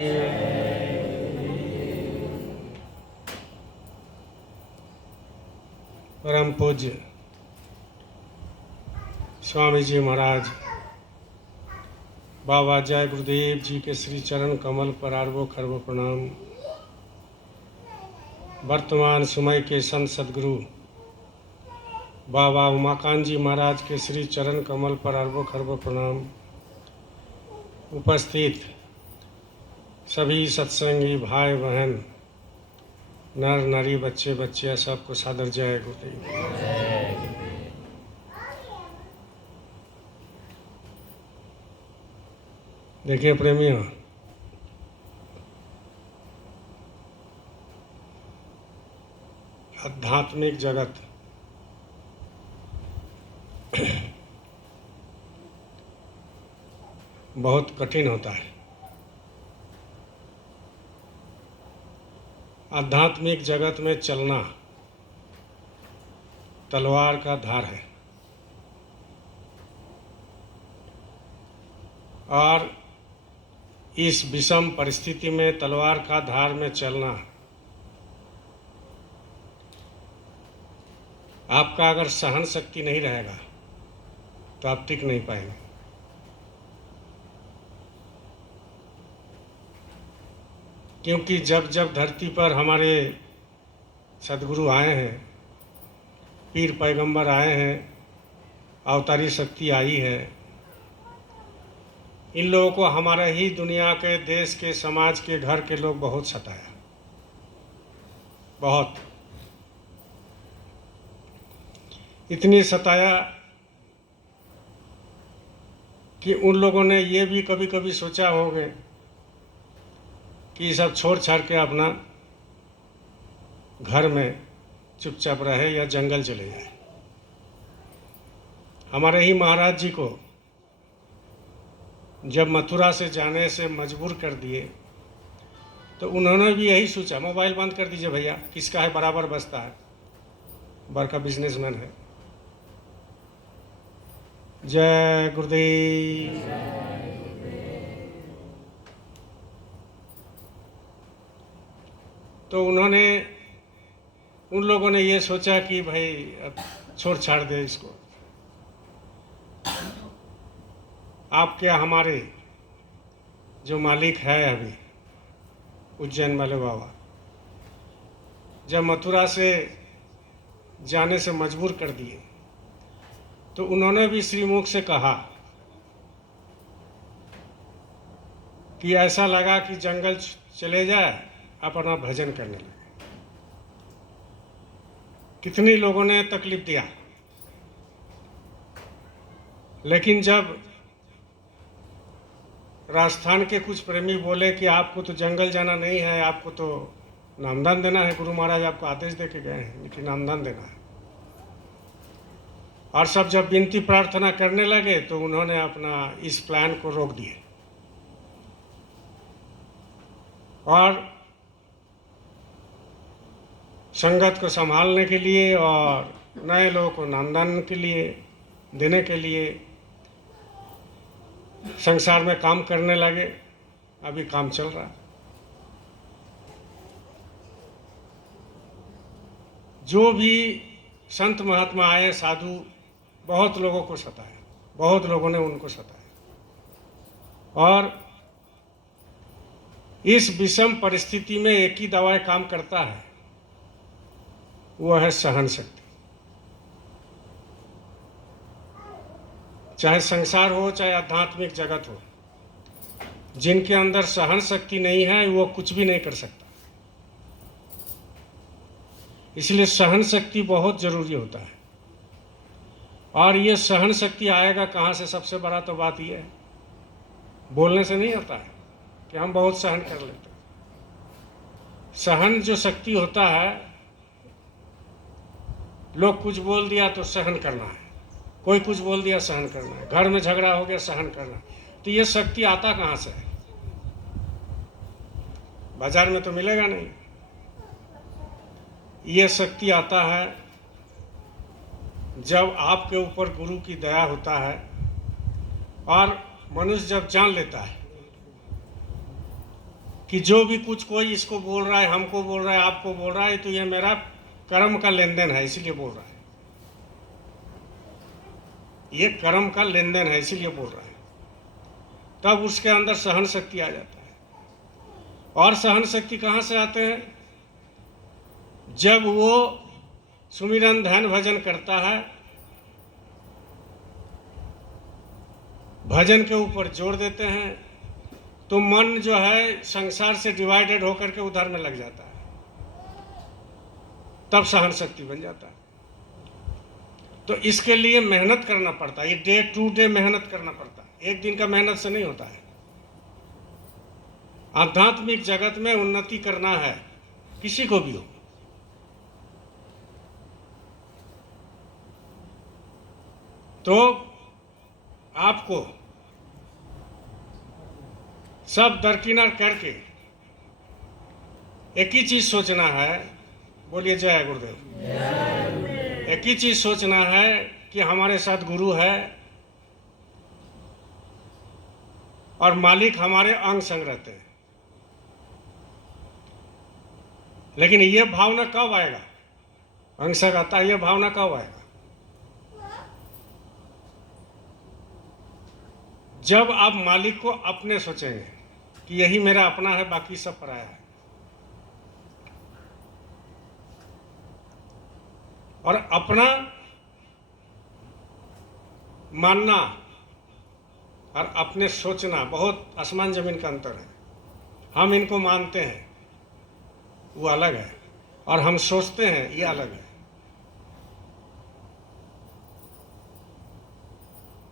परम पूज्य स्वामी जी महाराज बाबा जय गुरुदेव जी के श्री चरण कमल पर अरबों खरबों प्रणाम। वर्तमान समय के संत सदगुरु बाबा उमाकांत जी महाराज के श्री चरण कमल पर अरबों खरबों प्रणाम। उपस्थित सभी सत्संगी भाई बहन, नर नारी, बच्चे बच्चियाँ, सबको सादर जय गुरुदेव। देखिए प्रेमियों, आध्यात्मिक जगत बहुत कठिन होता है। आध्यात्मिक जगत में चलना तलवार का धार है और इस विषम परिस्थिति में तलवार का धार में चलना, आपका अगर सहन शक्ति नहीं रहेगा तो आप टिक नहीं पाएंगे। क्योंकि जब जब धरती पर हमारे सदगुरु आए हैं, पीर पैगंबर आए हैं, अवतारी शक्ति आई है, इन लोगों को हमारे ही दुनिया के, देश के, समाज के, घर के लोग बहुत सताया, बहुत। इतनी सताया कि उन लोगों ने ये भी कभी कभी सोचा होगा कि सब छोड़ छाड़ के अपना घर में चुपचाप रहे या जंगल चले जाए। हमारे ही महाराज जी को जब मथुरा से जाने से मजबूर कर दिए तो उन्होंने भी यही सोचा, मोबाइल बंद कर दीजिए भैया, किसका है, बराबर बसता है, बड़का बिजनेसमैन है। जय गुरुदेव। तो उन्होंने, उन लोगों ने ये सोचा कि भाई अब छोड़ छाड़ दे इसको। आपके हमारे जो मालिक है अभी, उज्जैन वाले बाबा, जब मथुरा से जाने से मजबूर कर दिए तो उन्होंने भी श्रीमुख से कहा कि ऐसा लगा कि जंगल चले जाए, अपना भजन करने लगे। कितने लोगों ने तकलीफ दिया, लेकिन जब राजस्थान के कुछ प्रेमी बोले कि आपको तो जंगल जाना नहीं है, आपको तो नामदान देना है, गुरु महाराज आपको आदेश दे के गए हैं, लेकिन नामदान देना है, और सब जब विनती प्रार्थना करने लगे तो उन्होंने अपना इस प्लान को रोक दिए और संगत को संभालने के लिए और नए लोगों को नामदान के लिए देने के लिए संसार में काम करने लगे। अभी काम चल रहा है। जो भी संत महात्मा आए, साधु, बहुत लोगों को सताया, बहुत लोगों ने उनको सताया, और इस विषम परिस्थिति में एक ही दवाई काम करता है, वो है सहन शक्ति। चाहे संसार हो, चाहे आध्यात्मिक जगत हो, जिनके अंदर सहन शक्ति नहीं है वो कुछ भी नहीं कर सकता। इसलिए सहन शक्ति बहुत जरूरी होता है। और ये सहन शक्ति आएगा कहाँ से? सबसे बड़ा तो बात ये है, बोलने से नहीं होता है कि हम बहुत सहन कर लेते हैं। सहन जो शक्ति होता है, लोग कुछ बोल दिया तो सहन करना है, कोई कुछ बोल दिया सहन करना है, घर में झगड़ा हो गया सहन करना है। तो ये शक्ति आता कहाँ से है? बाजार में तो मिलेगा नहीं। ये शक्ति आता है जब आपके ऊपर गुरु की दया होता है और मनुष्य जब जान लेता है कि जो भी कुछ कोई इसको बोल रहा है, हमको बोल रहा है, आपको बोल रहा है, तो ये मेरा कर्म का लेन देन है, इसीलिए बोल रहा है। ये कर्म का लेन देन है, इसीलिए बोल रहा है। तब उसके अंदर सहन शक्ति आ जाता है। और सहन शक्ति कहाँ से आते हैं? जब वो सुमिरन ध्यान भजन करता है, भजन के ऊपर जोर देते हैं, तो मन जो है संसार से डिवाइडेड होकर के उधर में लग जाता है, तब सहन शक्ति बन जाता है। तो इसके लिए मेहनत करना पड़ता है, ये डे टू डे मेहनत करना पड़ता है, एक दिन का मेहनत से नहीं होता है। आध्यात्मिक जगत में उन्नति करना है, किसी को भी हो, तो आपको सब दरकिनार करके एक ही चीज सोचना है। बोलिए जय गुरुदेव। एक ही चीज सोचना है कि हमारे साथ गुरु है और मालिक हमारे अंग संग रहते हैं। लेकिन ये भावना कब आएगा? अंग संग आता है, ये भावना कब आएगा? जब आप मालिक को अपने सोचेंगे कि यही मेरा अपना है, बाकी सब पराया है। और अपना मानना और अपने सोचना बहुत आसमान जमीन का अंतर है। हम इनको मानते हैं, वो अलग है, और हम सोचते हैं, ये अलग है।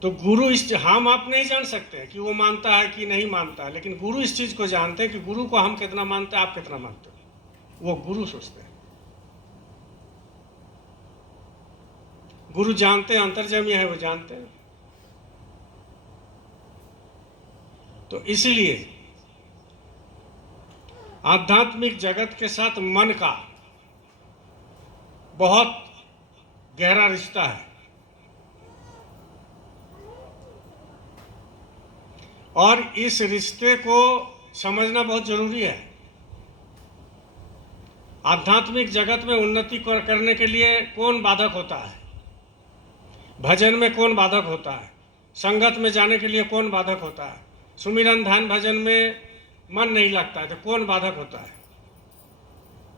तो गुरु इस हम आप नहीं जान सकते हैं कि वो मानता है कि नहीं मानता है, लेकिन गुरु इस चीज को जानते हैं कि गुरु को हम कितना मानते हैं, आप कितना मानते हो, वो गुरु सोचते हैं। गुरु जानते हैं, अंतर्यामी है, वो जानते हैं। तो इसलिए आध्यात्मिक जगत के साथ मन का बहुत गहरा रिश्ता है, और इस रिश्ते को समझना बहुत जरूरी है। आध्यात्मिक जगत में उन्नति करने के लिए कौन बाधक होता है? भजन में कौन बाधक होता है? संगत में जाने के लिए कौन बाधक होता है? सुमिरन ध्यान भजन में मन नहीं लगता है तो कौन बाधक होता है?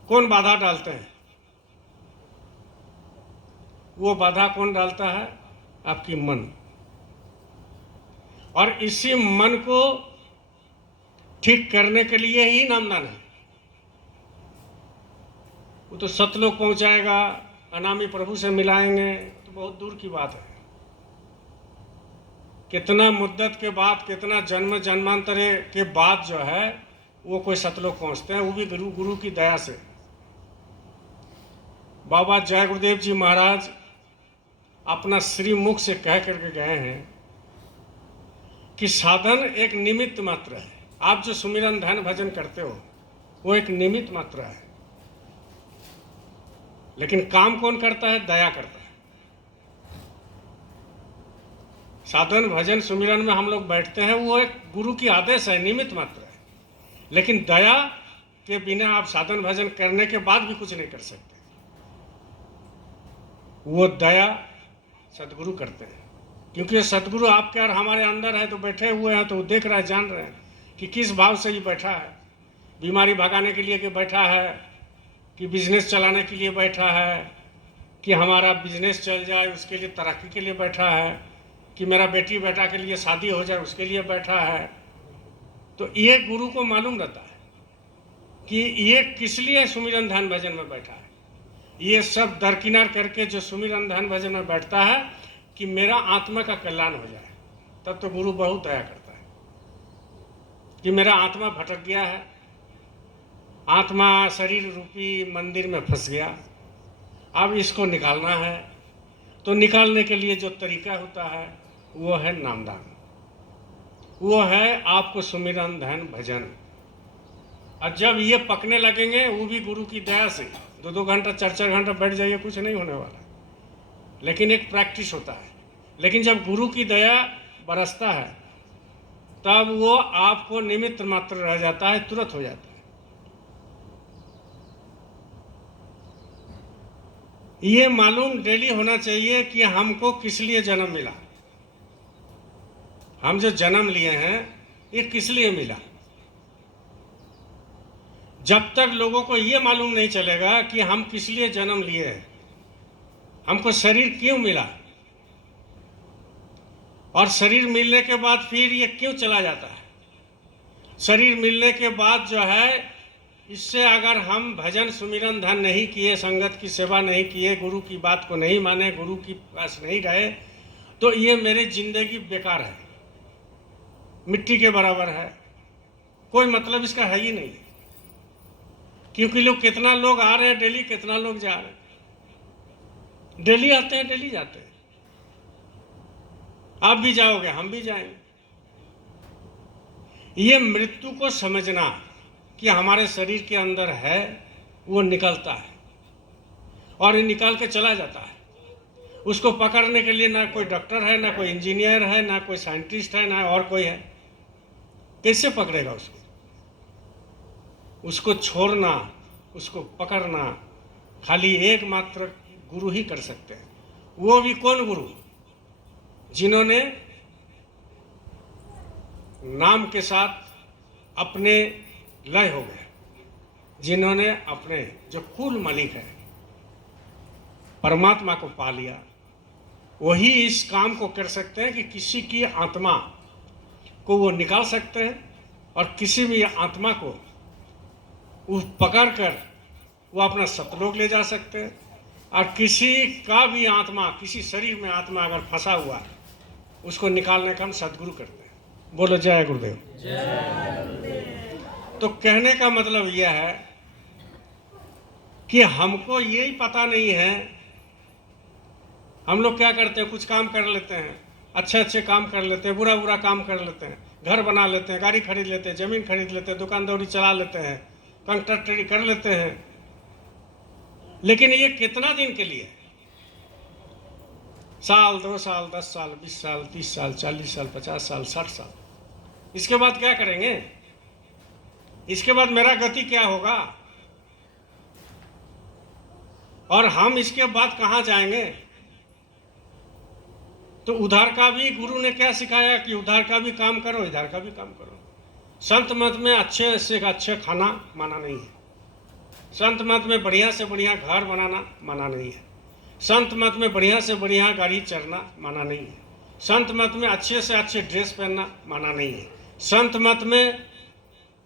कौन बाधा डालते हैं? वो बाधा कौन डालता है? आपकी मन। और इसी मन को ठीक करने के लिए ही नामदान है। वो तो सतलोक पहुंचाएगा, अनामी प्रभु से मिलाएंगे, तो बहुत दूर की बात है। कितना मुद्दत के बाद, कितना जन्म जन्मांतरे के बाद जो है वो कोई सतलोक पहुंचते हैं, वो भी गुरु की दया से। बाबा जय गुरुदेव जी महाराज अपना श्री मुख से कह करके गए हैं कि साधन एक निमित्त मात्र है। आप जो सुमिरन ध्यान भजन करते हो वो एक निमित्त मात्र है, लेकिन काम कौन करता है? दया करता है। साधन भजन सुमिरन में हम लोग बैठते हैं, वो एक गुरु की आदेश है, निमित्त मात्र है। लेकिन दया के बिना आप साधन भजन करने के बाद भी कुछ नहीं कर सकते। वो दया सदगुरु करते हैं, क्योंकि सदगुरु आपके और हमारे अंदर है, तो बैठे हुए हैं, तो वो देख रहा है, जान रहे हैं कि किस भाव से ये बैठा है। बीमारी भगाने के लिए कि बैठा है, कि बिजनेस चलाने के लिए बैठा है, कि हमारा बिजनेस चल जाए उसके लिए, तरक्की के लिए बैठा है, कि मेरा बेटी बेटा के लिए शादी हो जाए उसके लिए बैठा है। तो ये गुरु को मालूम रहता है कि ये किस लिए सुमिरन ध्यान भजन में बैठा है। ये सब दरकिनार करके जो सुमिरन ध्यान भजन में बैठता है कि मेरा आत्मा का कल्याण हो जाए, तब तो गुरु बहुत दया करता है कि मेरा आत्मा भटक गया है, आत्मा शरीर रूपी मंदिर में फंस गया, अब इसको निकालना है। तो निकालने के लिए जो तरीका होता है वो है नामदान, वो है आपको सुमिरन ध्यान भजन। और जब ये पकने लगेंगे, वो भी गुरु की दया से 2-2 घंटा 4-4 घंटा बैठ जाइए, कुछ नहीं होने वाला, लेकिन एक प्रैक्टिस होता है। लेकिन जब गुरु की दया बरसता है तब वो आपको निमित्त मात्र रह जाता है, तुरंत हो जाता है। ये मालूम डेली होना चाहिए कि हमको किस लिए जन्म मिला। हम जो जन्म लिए हैं ये किस लिए मिला। जब तक लोगों को ये मालूम नहीं चलेगा कि हम किस लिए जन्म लिए हैं, हमको शरीर क्यों मिला, और शरीर मिलने के बाद फिर ये क्यों चला जाता है, शरीर मिलने के बाद जो है इससे अगर हम भजन सुमिरन धन नहीं किए, संगत की सेवा नहीं किए, गुरु की बात को नहीं माने, गुरु के पास नहीं गए, तो ये मेरी जिंदगी बेकार है, मिट्टी के बराबर है, कोई मतलब इसका है ही नहीं। क्योंकि लोग, कितना लोग आ रहे हैं डेली, कितना लोग जा रहे हैं, डेली आते हैं डेली जाते हैं। आप भी जाओगे, हम भी जाएंगे। ये मृत्यु को समझना कि हमारे शरीर के अंदर है, वो निकलता है और ये निकाल के चला जाता है। उसको पकड़ने के लिए ना कोई डॉक्टर है, ना कोई इंजीनियर है, ना कोई साइंटिस्ट है, ना और कोई है। कैसे पकड़ेगा उसको? उसको छोड़ना, उसको पकड़ना खाली एकमात्र गुरु ही कर सकते हैं। वो भी कौन गुरु? जिन्होंने नाम के साथ अपने लय हो गए, जिन्होंने अपने जो कुल मालिक है परमात्मा को पा लिया, वही इस काम को कर सकते हैं कि किसी की आत्मा को वो निकाल सकते हैं और किसी भी आत्मा को उस पकड़ कर वो अपना सतलोक ले जा सकते हैं। और किसी का भी आत्मा, किसी शरीर में आत्मा अगर फंसा हुआ है, उसको निकालने का हम सदगुरु करते हैं। बोलो जय गुरुदेव। तो कहने का मतलब यह है कि हमको यही पता नहीं है। हम लोग क्या करते हैं, कुछ काम कर लेते हैं, अच्छे अच्छे काम कर लेते हैं, बुरा बुरा काम कर लेते हैं, घर बना लेते हैं, गाड़ी खरीद लेते हैं, जमीन खरीद लेते हैं, दुकानदारी चला लेते हैं, कॉन्ट्रैक्टरी कर लेते हैं। लेकिन ये कितना दिन के लिए? साल, 2 साल, 10 साल, 20 साल, 30 साल, 40 साल, 50 साल, 60 साल। इसके बाद क्या करेंगे? इसके बाद मेरा गति क्या होगा, और हम इसके बाद कहां जाएंगे? तो उधर का भी गुरु ने क्या सिखाया कि उधर का भी काम करो, इधर का भी काम करो। संत मत में अच्छे से अच्छे खाना माना नहीं है, संत मत में बढ़िया से बढ़िया घर बनाना माना नहीं है, संत मत में बढ़िया से बढ़िया गाड़ी चढ़ना माना नहीं है, संत मत में अच्छे से अच्छे ड्रेस पहनना माना नहीं है, संत मत में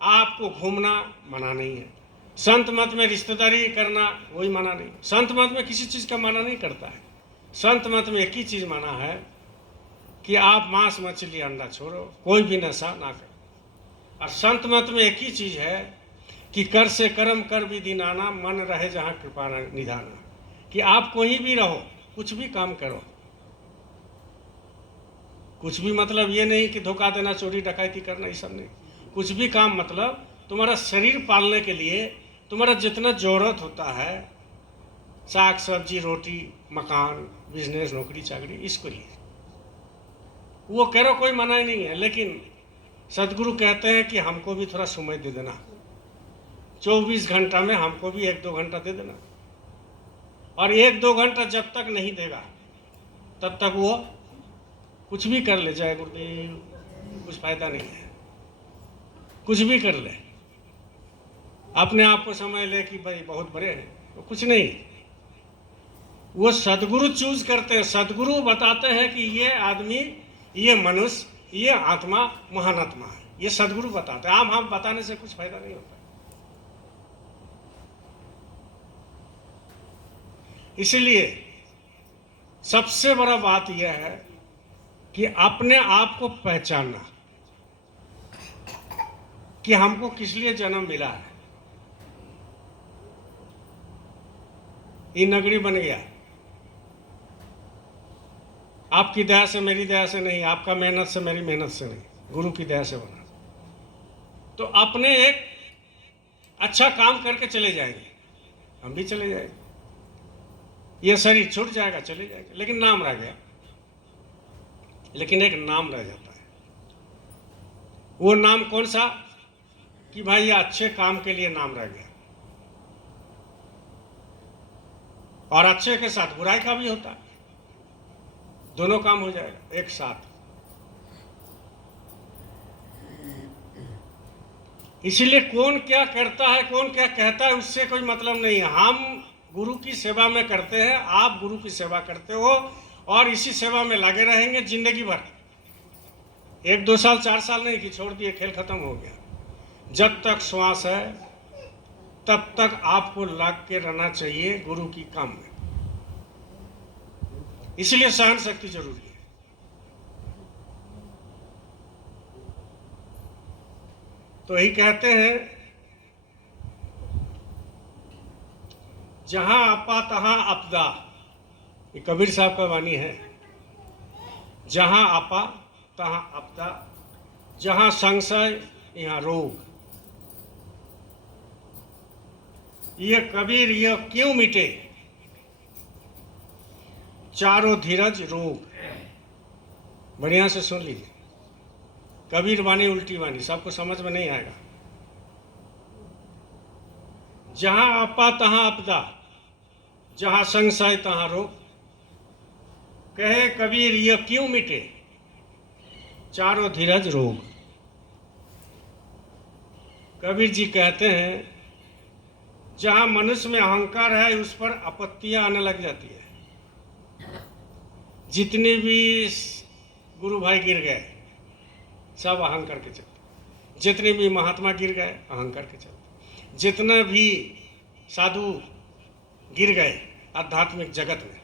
आपको घूमना माना नहीं है, संत मत में रिश्तेदारी करना वही माना नहीं। संत मत में किसी चीज़ का माना नहीं करता है। संत मत में एक ही चीज़ माना है कि आप मांस मछली अंडा छोड़ो, कोई भी नशा ना करो। और संत मत में एक ही चीज़ है कि कर से कर्म कर विधि नाना, मन रहे जहाँ कृपा निधाना। कि आप कोई भी रहो, कुछ भी काम करो, कुछ भी मतलब ये नहीं कि धोखा देना, चोरी डकैती करना, ये सब नहीं। कुछ भी काम मतलब तुम्हारा शरीर पालने के लिए तुम्हारा जितना जरूरत होता है, साग सब्जी, रोटी, मकान, बिजनेस, नौकरी चाकरी, इसको लिए वो करो, कोई मना ही नहीं है। लेकिन सदगुरु कहते हैं कि हमको भी थोड़ा समय दे देना, 24 घंटा में हमको भी 1-2 घंटा दे देना। और 1-2 घंटा जब तक नहीं देगा तब तक वो कुछ भी कर ले, जय गुरुदेव, कुछ फायदा नहीं है। कुछ भी कर ले, अपने आप को समझ ले कि भाई बहुत बड़े हैं, तो कुछ नहीं। वो सदगुरु चूज करते हैं, सदगुरु बताते हैं कि ये आदमी, ये मनुष्य, ये आत्मा महान आत्मा है। ये सदगुरु बताते हैं। हम बताने से कुछ फायदा नहीं होता। इसलिए सबसे बड़ा बात यह है कि अपने आप को पहचानना कि हमको किस लिए जन्म मिला है। ये नगरी बन गया आपकी दया से, मेरी दया से नहीं, आपका मेहनत से, मेरी मेहनत से नहीं, गुरु की दया से बना। तो अपने एक अच्छा काम करके चले जाएंगे, हम भी चले जाएंगे। ये शरीर छूट जाएगा, चले जाएगा, लेकिन नाम रह गया। लेकिन एक नाम रह जाता है। वो नाम कौन सा? कि भाई ये अच्छे काम के लिए नाम रह गया, और अच्छे के साथ बुराई का भी होता है, दोनों काम हो जाएगा एक साथ। इसीलिए कौन क्या करता है, कौन क्या कहता है, उससे कोई मतलब नहीं है। हम गुरु की सेवा में करते हैं, आप गुरु की सेवा करते हो, और इसी सेवा में लगे रहेंगे जिंदगी भर। 1-2 साल 4 साल नहीं कि छोड़ दिए, खेल खत्म हो गया। जब तक श्वास है तब तक आपको लग के रहना चाहिए गुरु की काम में। इसलिए सहन शक्ति जरूरी है। तो यही कहते हैं, जहां आपा तहां आपदा, ये कबीर साहब का वाणी है। जहां आपा तहां आपदा, जहां संशय यहाँ रोग। ये कबीर ये क्यों मिटे, चारों धीरज रोग। बढ़िया से सुन लीजिए, कबीर वाणी उल्टी वाणी, सबको समझ में नहीं आएगा। जहां आपा तहां आपदा, जहां संशय तहां रोग। कहे कबीर ये क्यों मिटे, चारों धीरज रोग। कबीर जी कहते हैं, जहां मनुष्य में अहंकार है उस पर आपत्तियां आने लग जाती है। जितने भी गुरु भाई गिर गए सब अहंकार के चलते, जितने भी महात्मा गिर गए अहंकार के चलते, जितने भी साधु गिर गए आध्यात्मिक जगत में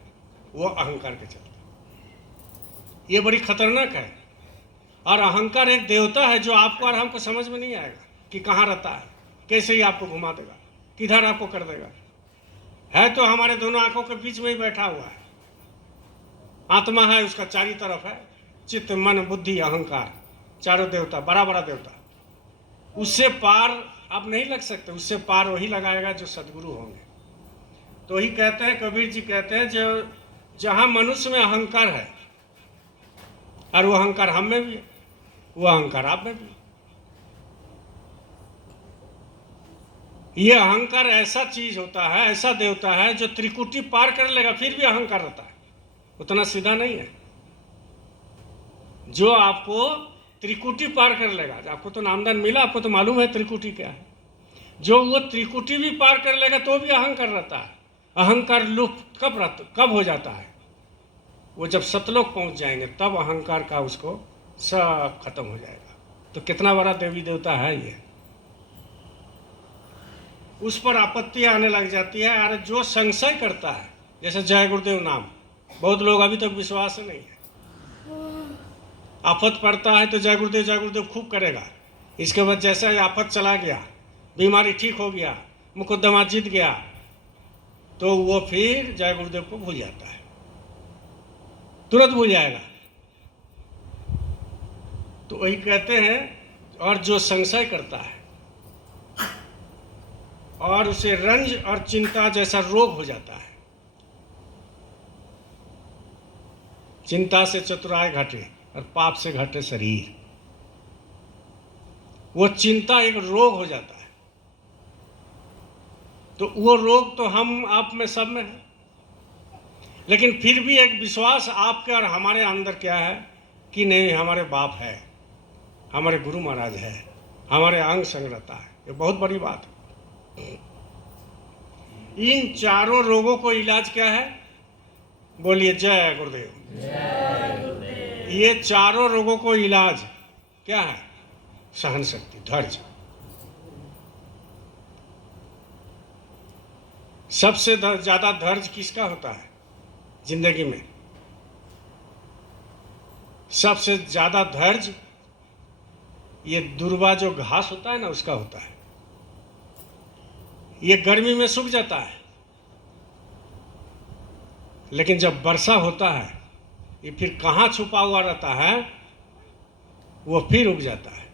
वो अहंकार के चलते। ये बड़ी खतरनाक है। और अहंकार एक देवता है जो आपको और हमको समझ में नहीं आएगा कि कहाँ रहता है, कैसे ही आपको घुमा देगा, किधर आपको कर देगा। है तो हमारे दोनों आंखों के बीच में ही बैठा हुआ है। आत्मा है, उसका चारों तरफ है, चित्त मन बुद्धि अहंकार, चारों देवता, बड़ा बड़ा देवता। उससे पार आप नहीं लग सकते, उससे पार वही लगाएगा जो सदगुरु होंगे। तो ही कहते हैं, कबीर जी कहते हैं, जो जहां मनुष्य में अहंकार है, और वो अहंकार हम में भी है, वो अहंकार आप में भी है। ये अहंकार ऐसा चीज होता है, ऐसा देवता है जो त्रिकुटी पार कर लेगा फिर भी अहंकार रहता है, उतना सीधा नहीं है। जो आपको त्रिकुटी पार कर लेगा, आपको तो नामदान मिला, आपको तो मालूम है त्रिकुटी क्या है। जो वो त्रिकुटी भी पार कर लेगा तो भी अहंकार रहता है। अहंकार लुप्त कब हो जाता है, वो जब सतलोक पहुंच जाएंगे तब अहंकार का उसको सब खत्म हो जाएगा। तो कितना बड़ा देवी देवता है ये, उस पर आपत्ति आने लग जाती है। और जो संशय करता है, जैसे जय गुरुदेव नाम, बहुत लोग अभी तक विश्वास नहीं है। आफत पड़ता है तो जय गुरुदेव खूब करेगा। इसके बाद जैसा ही आफत चला गया, बीमारी ठीक हो गया, मुकदमा जीत गया, तो वो फिर जय गुरुदेव को भूल जाता है, तुरंत भूल जाएगा। तो वही कहते हैं, और जो संशय करता है और उसे रंज और चिंता जैसा रोग हो जाता है। चिंता से चतुराई घटे और पाप से घटे शरीर। वो चिंता एक रोग हो जाता है। तो वो रोग तो हम आप में सब में है, लेकिन फिर भी एक विश्वास आपके और हमारे अंदर क्या है कि नहीं, हमारे बाप है, हमारे गुरु महाराज है, हमारे अंग संग रहता है। ये बहुत बड़ी बात है। इन चारों रोगों को इलाज क्या है, बोलिए जय गुरुदेव। ये चारों रोगों को इलाज क्या है, सहन शक्ति, धैर्य। सबसे ज्यादा धैर्य किसका होता है जिंदगी में? सबसे ज्यादा धैर्य ये दुर्वा जो घास होता है ना, उसका होता है। ये गर्मी में सूख जाता है, लेकिन जब वर्षा होता है ये फिर कहाँ छुपा हुआ रहता है, वो फिर उग जाता है।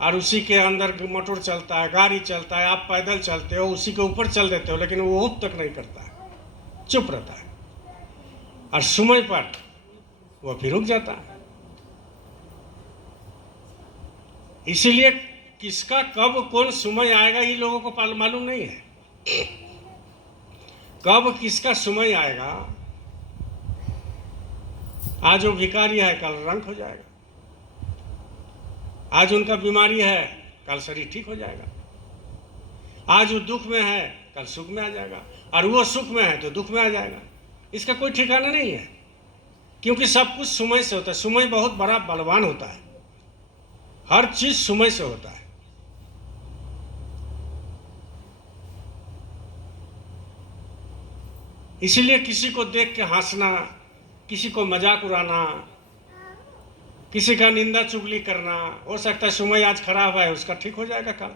और उसी के अंदर मोटर चलता है, गाड़ी चलता है, आप पैदल चलते हो, उसी के ऊपर चल देते हो, लेकिन वो उठ तक नहीं करता है, चुप रहता है, और समय पर वो फिर उग जाता है। इसीलिए किसका कब कौन समय आएगा ये लोगों को मालूम नहीं है। कब किसका समय आएगा। आज वो भिखारी है, कल रंक हो जाएगा। आज उनका बीमारी है, कल शरीर ठीक हो जाएगा। आज वो दुख में है, कल सुख में आ जाएगा। और वो सुख में है तो दुख में आ जाएगा। इसका कोई ठिकाना नहीं है, क्योंकि सब कुछ समय से होता है। समय बहुत बड़ा बलवान होता है। हर चीज समय से होता है। इसीलिए किसी को देख के हंसना, किसी को मजाक उड़ाना, किसी का निंदा चुगली करना, हो सकता है समय आज खराब है, उसका ठीक हो जाएगा कल।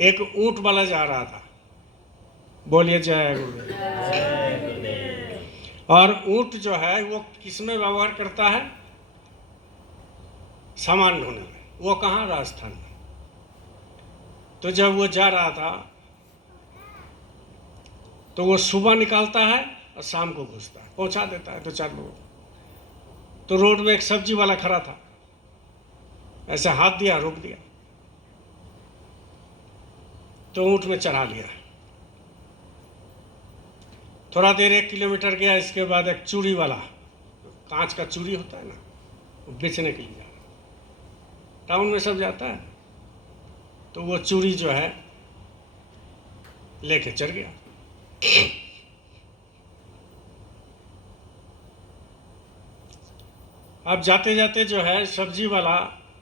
एक ऊंट वाला जा रहा था, बोलिए जय गुरुदेव। और ऊंट जो है वो किसमें व्यवहार करता है? सामान ढोने में। वो कहाँ? राजस्थान में। तो जब वो जा रहा था तो वो सुबह निकालता है और शाम को घुसता है, पहुंचा देता है 2-4 लोगों को। तो रोड में एक सब्जी वाला खड़ा था, ऐसे हाथ दिया, रोक दिया, तो ऊंट में चढ़ा लिया। थोड़ा देर 1 किलोमीटर गया, इसके बाद एक चूड़ी वाला, कांच का चूड़ी होता है ना, वो बेचने के लिए जा रहा। टाउन में सब जाता है, तो वो चूड़ी जो है लेके चढ़ गया। अब जाते जाते जो है सब्जी वाला,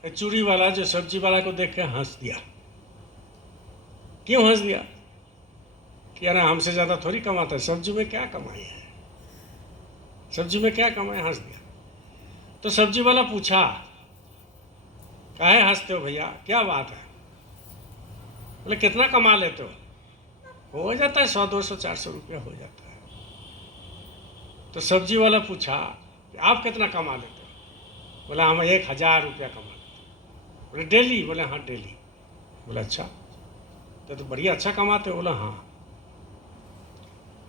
चूड़ी वाला जो सब्जी वाला को देख के हंस दिया। क्यों हंस दिया? कि यार हमसे ज्यादा थोड़ी कमाता है, सब्जी में क्या कमाई है, सब्जी में क्या कमाई? हंस दिया। तो सब्जी वाला पूछा, काहे हंसते हो भैया, क्या बात है? बोले कितना कमा लेते हो जाता है 100, 200, 400 रुपया हो जाता है। तो सब्जी वाला पूछा, आप कितना कमा लेते हो? बोला हम 1000 रुपया कमा लेते हैं। बोले डेली? बोले हाँ डेली। बोला अच्छा, तो बढ़िया अच्छा कमाते हो? बोला हाँ।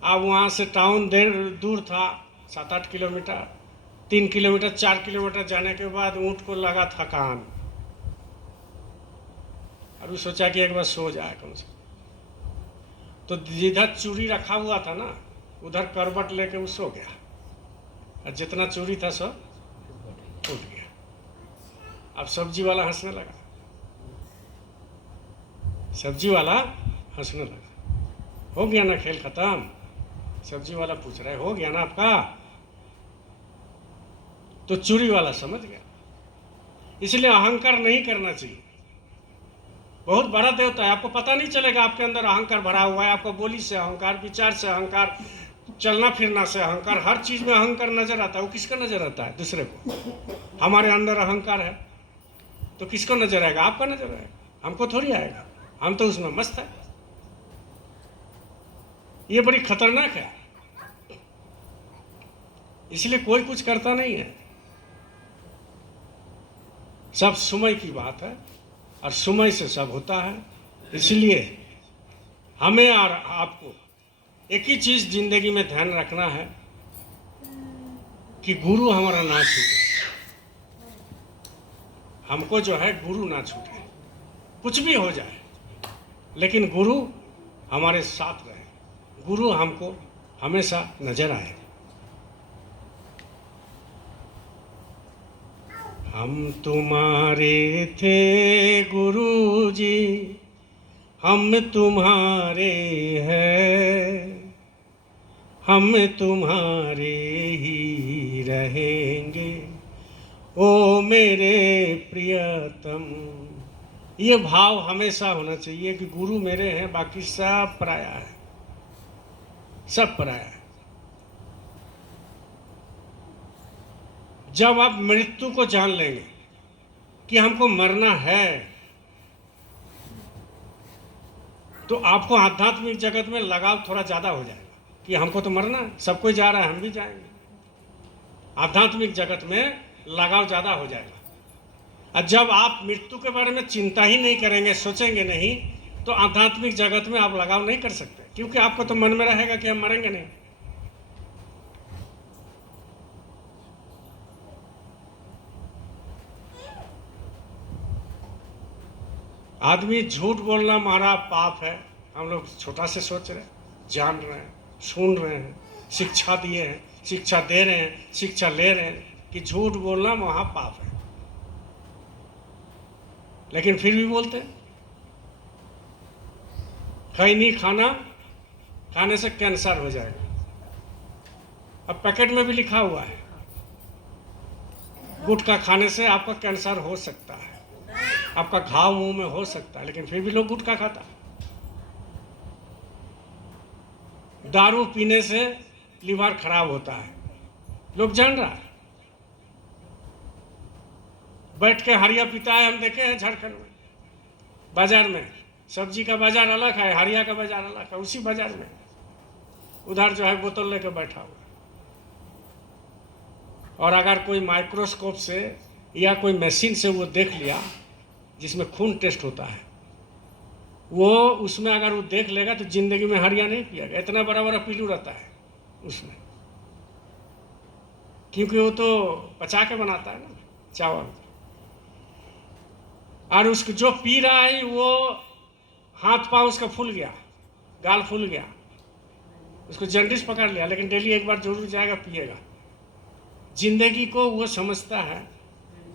अब वहाँ से टाउन दूर था, 7-8 किलोमीटर। 3 किलोमीटर 4 किलोमीटर जाने के बाद ऊँट को लगा थकान, और वो सोचा कि एक बार सो जाए कम से। तो जिधर चूड़ी रखा हुआ था ना, उधर करवट लेके वो सो गया, और जितना चूड़ी था सब उठ गया। अब सब्जी वाला हंसने लगा, सब्जी वाला हंसने लगा। हो गया ना खेल खत्म? सब्जी वाला पूछ रहा है, हो गया ना आपका? तो चूड़ी वाला समझ गया। इसलिए अहंकार नहीं करना चाहिए। बहुत बड़ा देवता है, आपको पता नहीं चलेगा आपके अंदर अहंकार भरा हुआ है। आपको बोली से अहंकार, विचार से अहंकार, चलना फिरना से अहंकार, हर चीज में अहंकार नजर आता है। वो किसका नजर आता है? दूसरे को। हमारे अंदर अहंकार है तो किसको नजर आएगा? आपका नजर आएगा, हमको थोड़ी आएगा। हम तो उसमें मस्त है। ये बड़ी खतरनाक है। इसलिए कोई कुछ करता नहीं है, सब समय की बात है, और समय से सब होता है। इसलिए हमें और आपको एक ही चीज जिंदगी में ध्यान रखना है कि गुरु हमारा ना छूटे। हमको जो है गुरु ना छूटे, कुछ भी हो जाए, लेकिन गुरु हमारे साथ रहे, गुरु हमको हमेशा नजर आए। हम तुम्हारे थे गुरुजी, हम तुम्हारे हैं, हम तुम्हारे ही रहेंगे, ओ मेरे प्रियतम। ये भाव हमेशा होना चाहिए कि गुरु मेरे हैं, बाकी सब पराया है, सब पराया है। जब आप मृत्यु को जान लेंगे कि हमको मरना है, तो आपको आध्यात्मिक जगत में लगाव थोड़ा ज्यादा हो जाएगा कि हमको तो मरना है, सब कोई जा रहा है, हम भी जाएंगे। आध्यात्मिक जगत में लगाव ज्यादा हो जाएगा। और जब आप मृत्यु के बारे में चिंता ही नहीं करेंगे, सोचेंगे नहीं, तो आध्यात्मिक जगत में आप लगाव नहीं कर सकते, क्योंकि आपको तो मन में रहेगा कि हम मरेंगे नहीं। आदमी झूठ बोलना हमारा पाप है, हम लोग छोटा से सोच रहे हैं, जान रहे हैं, सुन रहे हैं, शिक्षा दिए हैं, शिक्षा दे रहे हैं, शिक्षा ले रहे हैं कि झूठ बोलना महा पाप है, लेकिन फिर भी बोलते हैं। खैनी खाना खाने से कैंसर हो जाएगा, अब पैकेट में भी लिखा हुआ है गुटखा खाने से आपका कैंसर हो सकता है, आपका घाव मुंह में हो सकता है, लेकिन फिर भी लोग गुटखा खाता है। दारू पीने से लीवर खराब होता है, लोग जान रहा है। बैठ के हरिया पीता है, हम देखे हैं झारखंड में, बाजार में सब्जी का बाजार अलग है, हरिया का बाजार अलग है, उसी बाजार में उधर जो है बोतल लेके बैठा हुआ। और अगर कोई माइक्रोस्कोप से या कोई मशीन से वो देख लिया जिसमें खून टेस्ट होता है, वो उसमें अगर वो देख लेगा तो जिंदगी में हरिया नहीं पिएगा, इतना बड़ा बड़ा पीलू रहता है उसमें, क्योंकि वो तो पचा के बनाता है ना चावल। और उसको जो पी रहा है वो हाथ पांव उसका फूल गया, गाल फूल गया, उसको जॉन्डिस पकड़ लिया, लेकिन डेली एक बार जरूर जाएगा, पिएगा। जिंदगी को वो समझता है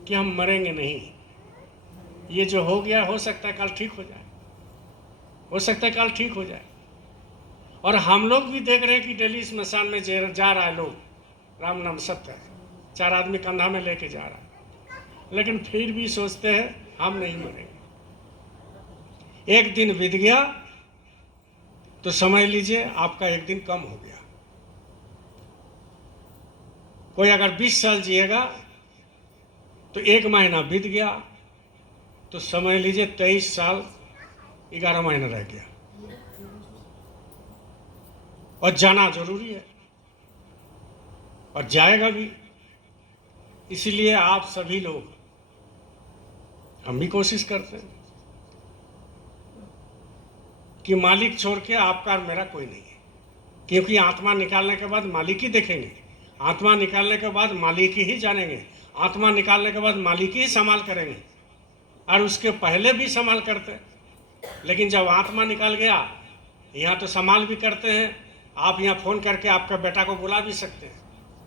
कि हम मरेंगे नहीं, ये जो हो गया हो सकता है कल ठीक हो जाए, हो सकता है कल ठीक हो जाए। और हम लोग भी देख रहे हैं कि डेली स्मशान में जा रहा है लोग, राम नाम सत्य है, 4 आदमी कंधा में लेके जा रहा है, लेकिन फिर भी सोचते हैं हम नहीं मरेंगे। एक दिन बीत गया तो समझ लीजिए आपका एक दिन कम हो गया। कोई अगर 20 साल जिएगा तो 1 महीना बीत गया तो समझ लीजिए 23 साल 11 महीना रह गया। और जाना जरूरी है और जाएगा भी, इसीलिए आप सभी लोग, हम भी कोशिश करते हैं कि मालिक छोड़ के आपका और मेरा कोई नहीं है, क्योंकि आत्मा निकालने के बाद मालिक ही देखेंगे, आत्मा निकालने के बाद मालिक ही जानेंगे, आत्मा निकालने के बाद मालिक ही संभाल करेंगे, और उसके पहले भी संभाल करते, लेकिन जब आत्मा निकल गया, यहाँ तो संभाल भी करते हैं। आप यहाँ फ़ोन करके आपका बेटा को बुला भी सकते हैं,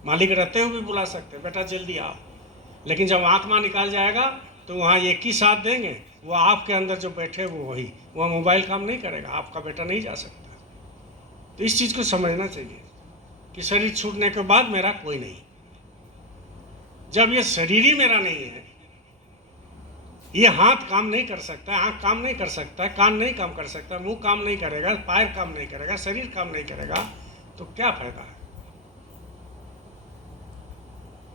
मालिक रहते हुए भी बुला सकते हैं, बेटा जल्दी आओ, लेकिन जब आत्मा निकाल जाएगा तो वहाँ एक ही साथ देंगे, वो आपके अंदर जो बैठे वो वही, वह मोबाइल काम नहीं करेगा, आपका बेटा नहीं जा सकता। तो इस चीज़ को समझना चाहिए कि शरीर छूटने के बाद मेरा कोई नहीं। जब ये शरीर ही मेरा नहीं है, ये हाथ काम नहीं कर सकता, आँख काम नहीं कर सकता, कान नहीं काम कर सकता, मुंह काम नहीं करेगा, पैर काम नहीं करेगा, शरीर काम नहीं करेगा, तो क्या फायदा है।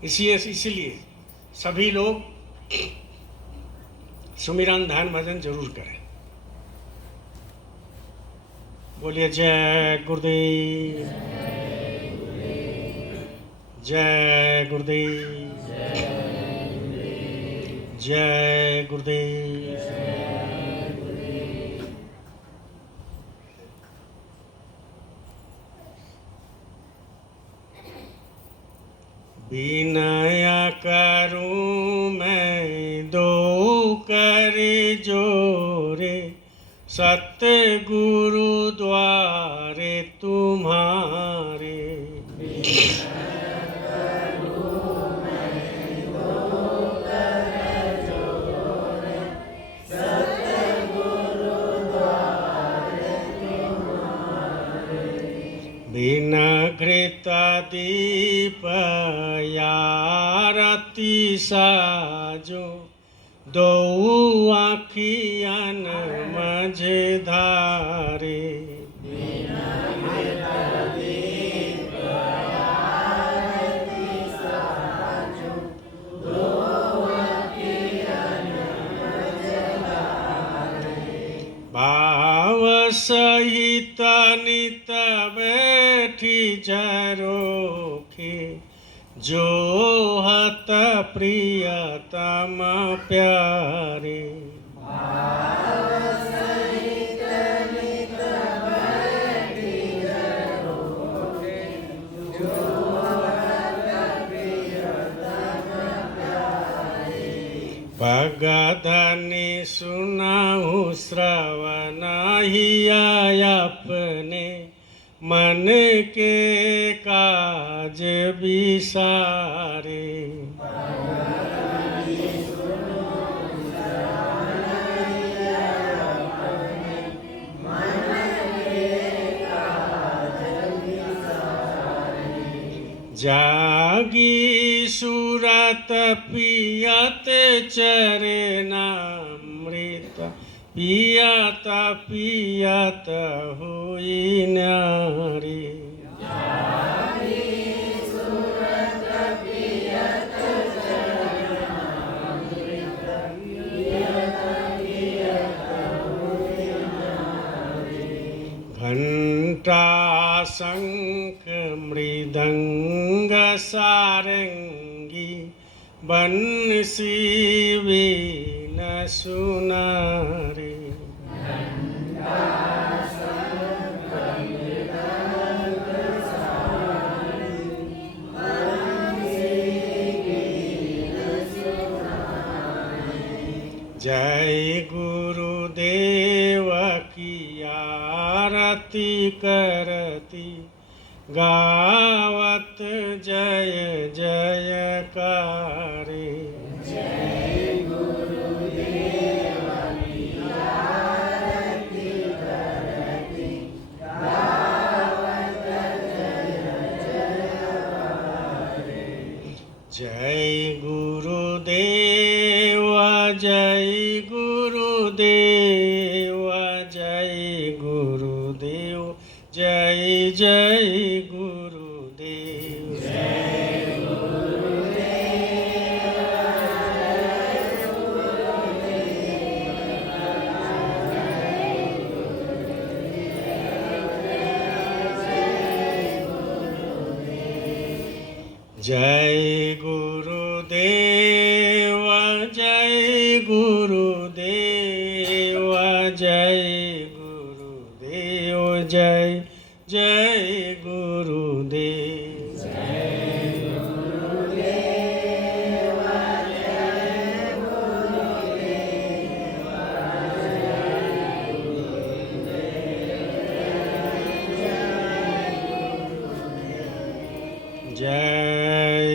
इसीलिए सभी लोग सुमिरन ध्यान भजन जरूर करें। बोलिए जय गुरुदेव, जय गुरुदेव, जय गुरुदेव। विनय करूं मैं दो कर जोरे, सतगुरु द्वारे तुम्हारे। बिना घृत दीप आरती साजो, दो आखियन मझधारे। भाव सहित नित बैठी जरोखे, जो हत प्रियतम प्यारे। भगधनि सुनहु श्रवण हिया अपने मन के काज विसारे। जागी सूरत पियत चरणामृत पियत पियत हुई नारी। घंटा शंख मृदंग सारंगी बंसी वीण सुनारी। जय गुरुदेव की आरती करती गावत जय जयकारे। जय गुरुदेव की आरती करती गावत जय जयकारे। जय गुरुदेव जय गुरुदेव जय गुरुदेव जय जय गुरुदेव। जय गुरुदेव जय गुरुदेव। जय गुरुदेव जय गुरुदेव जय गुरुदेव जय जय गुरुदेव। जय गुरुदेव जय गुरुदेव जय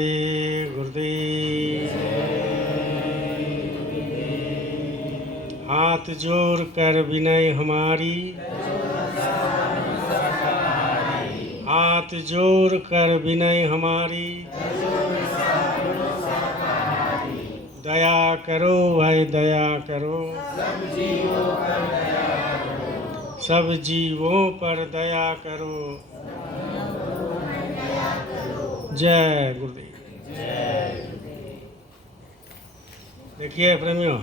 गुरुदेव। हाथ जोड़ कर विनय हमारी, हाथ जोड़ कर विनय हमारी। दया करो भाई दया करो, सब जीवों पर दया करो। जय गुरुदेव। देखिए प्रेमियों,